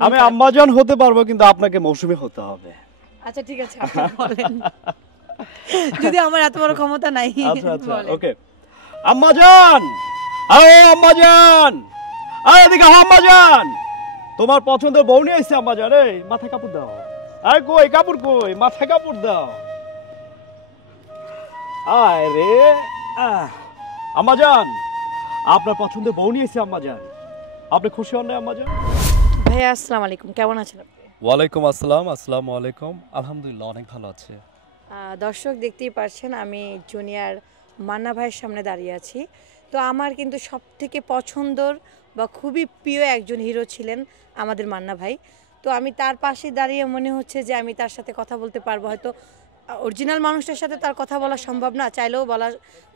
আমি আম্মাজান হতে পারবো কিন্তু আপনাকে মৌসুমী হতে হবে। আচ্ছা ঠিক আছে, আপনি বলেন। যদি আমার এত বড় ক্ষমতা নাই। আচ্ছা আচ্ছা ওকে। আম্মাজান, আরে আম্মাজান, আরে এদিকে আম্মাজান, তোমার পছন্দের বউ নিয়ে এসেছে আম্মাজান। এই মাথায় কাপড় দাও। আরে কই কাপড় কই, মাথায় কাপড় দাও। আয় রে আম্মাজান, আপনার পছন্দের বউ নিয়ে এসেছে আম্মাজান। আপনি খুশি হন না আম্মাজান? ভাইয়া আসসালামু আলাইকুম, কেমন আছেন আপনি? ওয়ালাইকুম আসসালাম। আসসালামু আলাইকুম। আলহামদুলিল্লাহ অনেক ভালো আছে। দর্শক দেখতেই পারছেন আমি জুনিয়র মান্না ভাইয়ের সামনে দাঁড়িয়ে আছি। তো আমার কিন্তু সবথেকে পছন্দর বা খুবই প্রিয় একজন হিরো ছিলেন আমাদের মান্না ভাই। তো আমি তার পাশে দাঁড়িয়ে মনে হচ্ছে যে আমি তার সাথে কথা বলতে পারবো। হয়তো অরিজিনাল মানুষটার সাথে তার কথা বলা সম্ভব না, চাইলেও বলা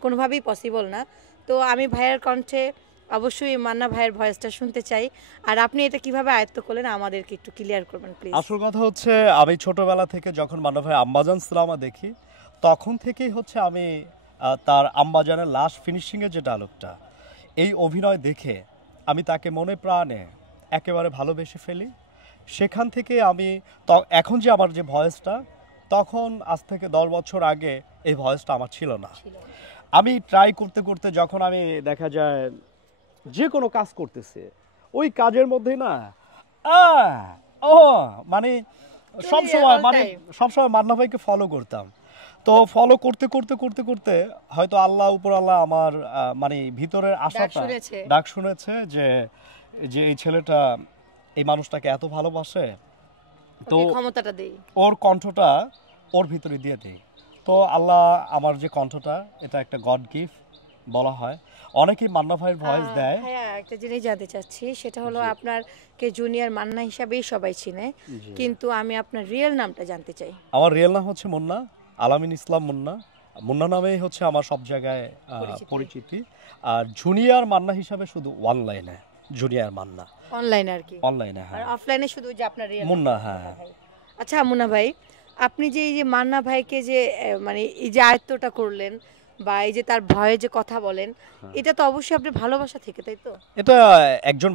কোনোভাবেই পসিবল না। তো আমি ভাইয়ের কণ্ঠে অবশ্যই মান্না ভাইয়ের ভয়েসটা শুনতে চাই। আর আপনি এটা কিভাবে আয়ত্ত করলেন আমাদেরকে একটু ক্লিয়ার করবেন প্লিজ। আসল কথা হচ্ছে আমি ছোটবেলা থেকে যখন মান্না ভাই আম্বাজান সিনেমা দেখি তখন থেকেই হচ্ছে আমি তার আম্বাজানের লাস্ট ফিনিশিংয়ের যে ডায়লগটা, এই অভিনয় দেখে আমি তাকে মনে প্রাণে একেবারে ভালোবেসে ফেলি। সেখান থেকে আমি এখন যে আমার যে ভয়েসটা, তখন আজ থেকে 10 বছর আগে এই ভয়েসটা আমার ছিল না। আমি ট্রাই করতে করতে যখন আমি দেখা যায় যে কোনো কাজ করতেছে, ওই কাজের মধ্যে না ও মানে সবসময় মান্না ভাইকে ফলো করতাম। তো ফলো করতে করতে করতে করতে হয়তো আল্লাহ উপর আল্লাহ আমার মানে ভিতরের আশাটা ডাক শুনেছে যে যে এই ছেলেটা এই মানুষটাকে এত ভালোবাসে, তো ক্ষমতাটা দেই, ওর কণ্ঠটা ওর ভিতরে দিয়ে দেই। তো আল্লাহ আমার যে কণ্ঠটা, এটা একটা গড গিফট বলা হয়। অনেকেই মান্না ভাইয়ের ভয়েস দেয়। হ্যাঁ, একটা জিনিস জানতে চাচ্ছি, সেটা হলো আপনারকে জুনিয়র মান্না হিসাবেই সবাই চিনে, কিন্তু আমি আপনার রিয়েল নামটা জানতে চাই। আমার রিয়েল নাম হচ্ছে মুন্না আলামিন ইসলাম মুন্না। মুন্না নামেই হচ্ছে আমার সব জায়গায় পরিচিতি। আর জুনিয়র মান্না হিসাবে শুধু অনলাইনে জুনিয়র মান্না, অনলাইনে আর কি, অনলাইনে হ্যাঁ, আর অফলাইনে শুধু যে আপনার রিয়েল মুন্না। হ্যাঁ আচ্ছা মুন্না ভাই, আপনি যে এই যে মান্না ভাইকে যে মানে এই যে আয়ত্তটা করলেন বা এই যে তার ভয়ে যে কথা বলেন, এটা তো অবশ্যই আপনার ভালোবাসা থেকে, তাই তো? এটা একজন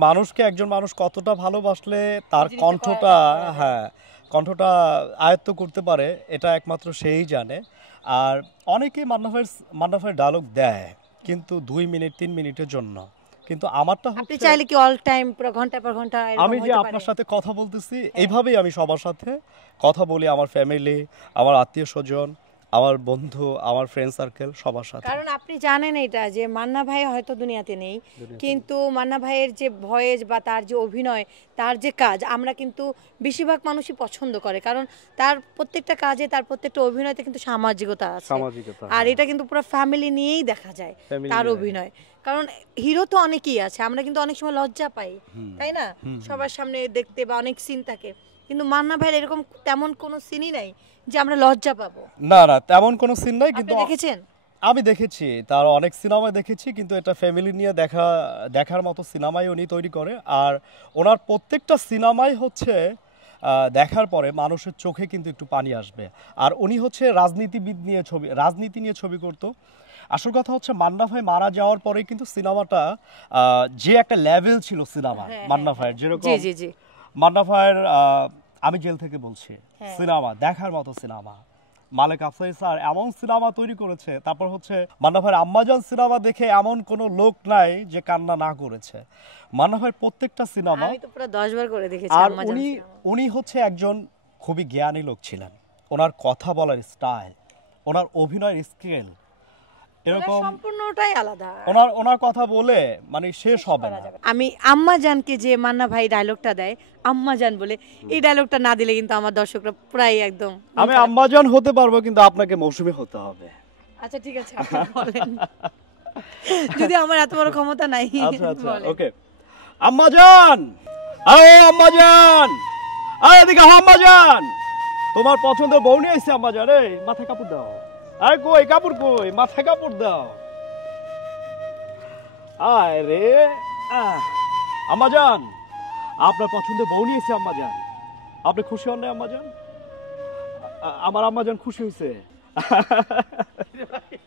মানুষ কতটা ভালোবাসলে তার কণ্ঠটা, হ্যাঁ কণ্ঠটা আয়ত্ত করতে পারে, এটা একমাত্র সেই জানে। আর অনেকেই মান্না ভাইয়ের ডায়লগ দেয় কিন্তু 2 মিনিট 3 মিনিটের জন্য, কিন্তু আমারটা হচ্ছে আপনি চাইলে কি অল টাইম পুরো ঘন্টা পর ঘন্টা আমি যে আপনার সাথে কথা বলতেছি এইভাবেই আমি সবার সাথে কথা বলি, আমার ফ্যামিলি, আমার আত্মীয় স্বজন, আমার বন্ধু, আমার ফ্রেন্ড সার্কেল, সবার সাথে। কারণ আপনি জানেন এটা যে মান্না ভাই হয়তো দুনিয়াতে নেই, কিন্তু মান্না ভাইয়ের যে ভয়েস বা তার যে অভিনয়, তার যে কাজ, আমরা কিন্তু বেশিরভাগ মানুষই পছন্দ করে, কারণ তার প্রত্যেকটা কাজে, তার প্রত্যেকটা অভিনয়তে কিন্তু সামাজিকতা আছে। আর এটা কিন্তু পুরো ফ্যামিলি নিয়েই দেখা যায় তার অভিনয়। কারণ হিরো তো অনেকেই আছে, আমরা কিন্তু অনেক সময় লজ্জা পাই, তাই না, সবার সামনে দেখতে, বা অনেক সিন থাকে, কিন্তু মান্না ভাইয়ের এরকম তেমন কোনো সিনই নাই যে আমরা লজ্জা পাবো। না না, তেমন কোনো সিন নাই। কিন্তু দেখেছেন, আমি দেখেছি তার অনেক সিনেমা দেখেছি, কিন্তু এটা ফ্যামিলি নিয়ে দেখার মতো সিনেমাই উনি তৈরি করে। আর ওনার প্রত্যেকটা সিনেমাই হচ্ছে দেখার পরে মানুষের চোখে কিন্তু একটু পানি আসবে। আর উনি হচ্ছে রাজনীতি নিয়ে ছবি করতো। আসল কথা হচ্ছে মান্না ভাই মারা যাওয়ার পরে কিন্তু সিনেমাটা যে একটা লেভেল ছিল সিনেমা মান্না ভাইয়ের, যেরকম মান্না ভাইয়ের আমি জেল থেকে বলছি সিনেমা দেখার মতো সিনেমা, মালেক আফসারি স্যার এমন সিনেমা তৈরি করেছে। তারপর হচ্ছে মান্না ভাইয়ের আম্মাজান সিনেমা দেখে এমন কোনো লোক নাই যে কান্না না করেছে। মান্না ভাইয়ের প্রত্যেকটা সিনেমা আমি তো পুরো 10 বার করে দেখেছি। আর উনি হচ্ছে একজন খুবই জ্ঞানী লোক ছিলেন। ওনার কথা বলার স্টাইল, ওনার অভিনয়ের স্কেল এরকম সম্পূর্ণটাই আলাদা। ওনার কথা বলে মানে শেষ হবে না। আমি আম্মাজানকে যে মান্না ভাই ডায়লগটা দেয়, আম্মাজান বলে, এই ডায়লগটা না দিলে কিন্তু আমার দর্শকরা প্রায় একদম, আমি আম্মাজান হতে পারবো কিন্তু আপনাকে মৌসুমী হতে হবে। আচ্ছা ঠিক আছে, আপনি বলেন। যদি আমার এত বড় ক্ষমতা নাই। আচ্ছা আচ্ছা ওকে। আম্মাজান, আরে আম্মাজান, আরে এদিকে আম্মাজান, তোমার পছন্দের বউ নিয়ে এসেছে আম্মাজান। এই মাথায় কাপড় দাও। আরে কই কাপড় কই, মাথায় কাপড় দাও। আয় রে আম্মাজান, আপনার পছন্দের বউ নিয়ে এসেছে আম্মাজান। আপনি খুশি হন না আম্মাজান? আমার আম্মাজান খুশি হয়েছে।